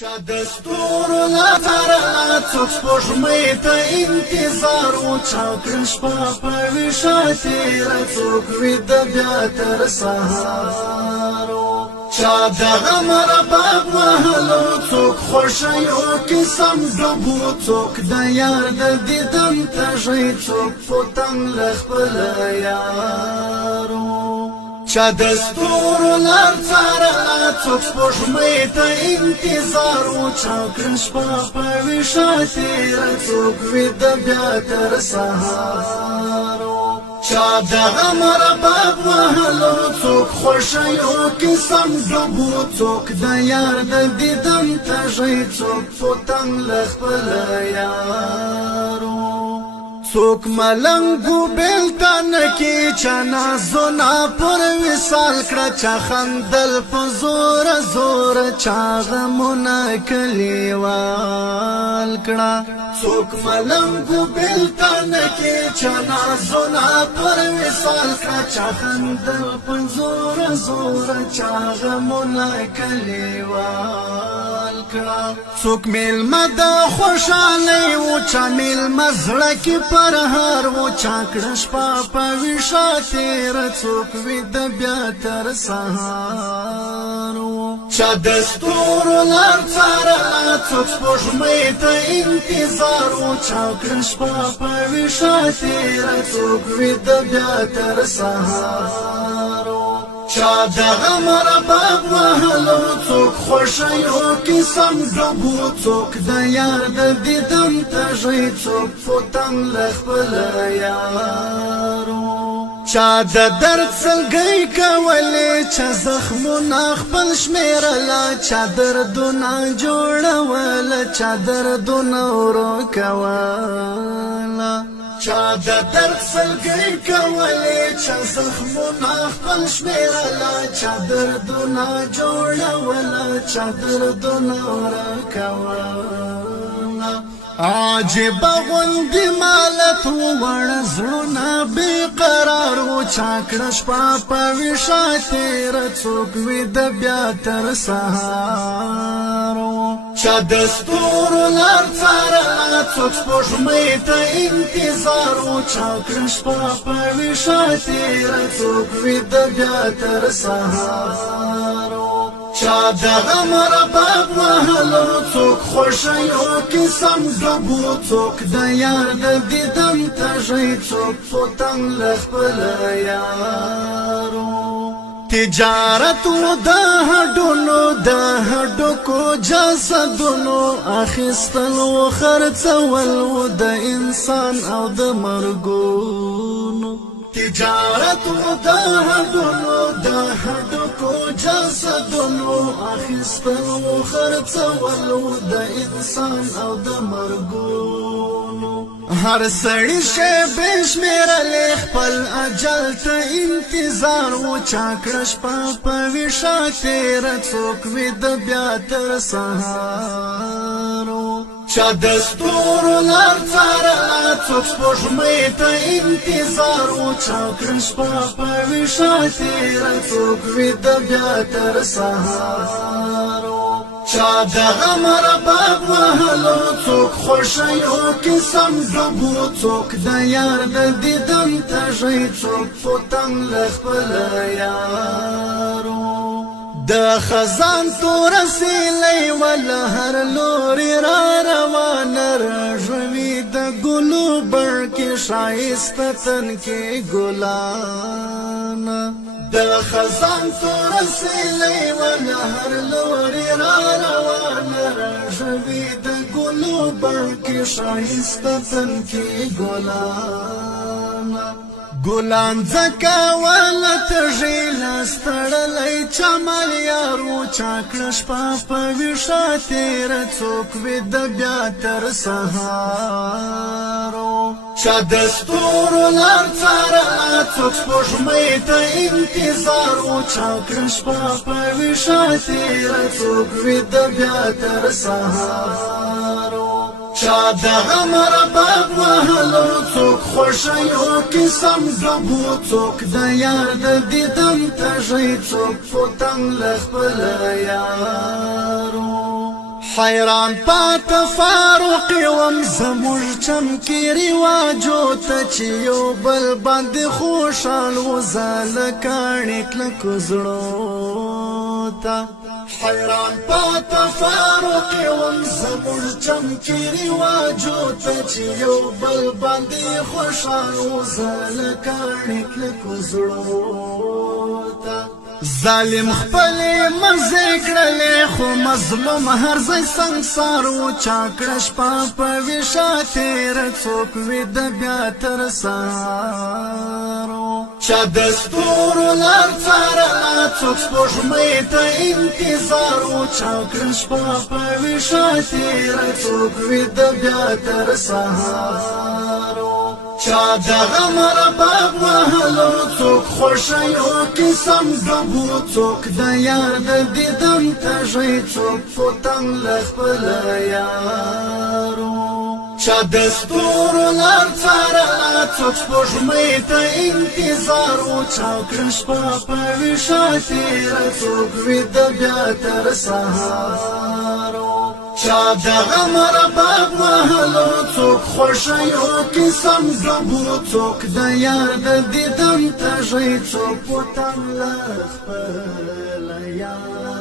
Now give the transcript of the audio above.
چا دستور لاتره څوک سپوږمۍ ته انتظار و چا کړه شپه په ویښه تېره څوک ویده بیا تر سهار چا د غم رباب وهلو څوک خوښیو کې سم ډوب و څوک د یار د دیدن تږی څوک پتنګ له خپله یارو چا دستور لار څاره څوک سپوږمۍ ته انتظار و چا کړه شپه په ویښه تېره څوک ویده بیا تر سهار چا د غم رباب وهلو څوک خوښیو کې سم ډوب و څوک د یار د دیدن تږی څوک پتنګ له خپله یارو څوک ملنګو بیلتن کې چا نازونه پر وصال کړه چا خندل په زور زور چا غمونه کلیوال کړه څوک ملنګو بیلتن کې چا نازونه پر وصال کړه چا خندل په زور زور چا غمونه کلیوال کړه څوک میلمه د خوشحالۍ و چا میلمه زړه کې پر هر و چا کړه شپه په ویښه تېره څوک ویده بیا تر سهار چا دستور لار څاره څوک سپوږمۍ ته انتظار و چا کړه شپه په ویښه تېره څوک ویده بیا تر سهار چا د غم رباب وهلو څوک خوښیو کې سم ډوب و څوک د یار د دیدن تږی څوک پتنګ له خپله یارو چا د درد سلګۍ کولې چا زخمونه خپل شمېرله چا دردونه جوړوله چا دردونه ورو کوله چا د درد سلګۍ کولې چا زخمونه خپل شمېرله چا دردونه جوړوله چا دردونه ورکوله عجبه غوندې مالت ووړه زړونه بې قرار و چا کړه شپه په ویښه تېره څوک ویده بیا تر سهار چا دستور لار څاره څوک سپوږمۍ ته انتظار و چا کړه شپه په ویښه تېره څوک ویده بیا تر سهار چا د غم رباب وهلو څوک خوښیو کې سم ډوب و څوک د یار د دیدن تږی څوک پتنګ له خپله یارو تجارت و د هډونو د هډوکو جسدونو اخیستل و خرڅول و د انسان او د مرګونو تجارت و د هډونو د هډوکو جسدونو اخیستل و خرڅول و د انسان او د مرګونو هر سړی شی بې شمېرلې خپل اجل ته انتظار و چا کړه شپه په ویښه تېره څوک ویده بیا تر سهار چا دستور لار څاره څوک سپوږمۍ ته انتظار و چا کړه شپه په ویښه تېره څوک ویده بیا تر سهار چا د غم رباب وهلو څوک خوښیو کې سم ډوب و څوک د یار د دیدن تږی څوک پتنګ له خپله یارو د خزان تور سیلۍ وله هر لوري را روانه راژوي د ګلو بڼ کې ښایسته تن کې ګلانه د خزان تور سیلۍ وله هر لوري را روانه راژوي د ګلو بڼ کې ښایسته تن کې ګلانه ګلان ځکه وله تږي لاس تړلی چمن یار و چا کړه شپه په ویښه تېره څوک ویده بیا تر سهار چا دستور لار څاره څوک سپوږمۍ ته انتظار و چا کړه شپه په ویښه تېره څوک ویده بیا تر سهار چا د غم رباب وهلو څوک خوښیو کې سم ډوب و څوک د یار د دیدن تږی څوک پتنګ له خپله یارو حیران پات فاروق وم زموږ چمکی رواجو ته چې یو بل باندې خوشحال وزاله کاڼې کلکو زړو ته حیران پات فاروق وم زموږ چمکی رواجو ته چې یو بل باندې خوشحال وزاله کاڼې کلکو زړو ته ظالم خپلې مزې کړلې خو مظلوم هر ځای سنګسار و چا کړه شپه په ویښه تېره څوک ویده بیا تر سهار چا د ستورو لار څارله څوک سپوږمۍ ته انتظار و چا کړه شپه په ویښه تېره څوک ویده بیا تر سهار چا دغه مرباب وهلو څوک خوښیو قسم ډوبو څوک د یار د دیدن تږی څوک فوتن له خپله یارو چا د ستورو لار څارله څوک سپوږمۍ ته انتظار و چا کړه شپه په ویښه تېره څوک ویده بیا تر سهارو چا دغه مرباب وهلو څوک خوښیو قسم ډوبو څوک د یار د دیدن تږی څوک وطن له خپله یار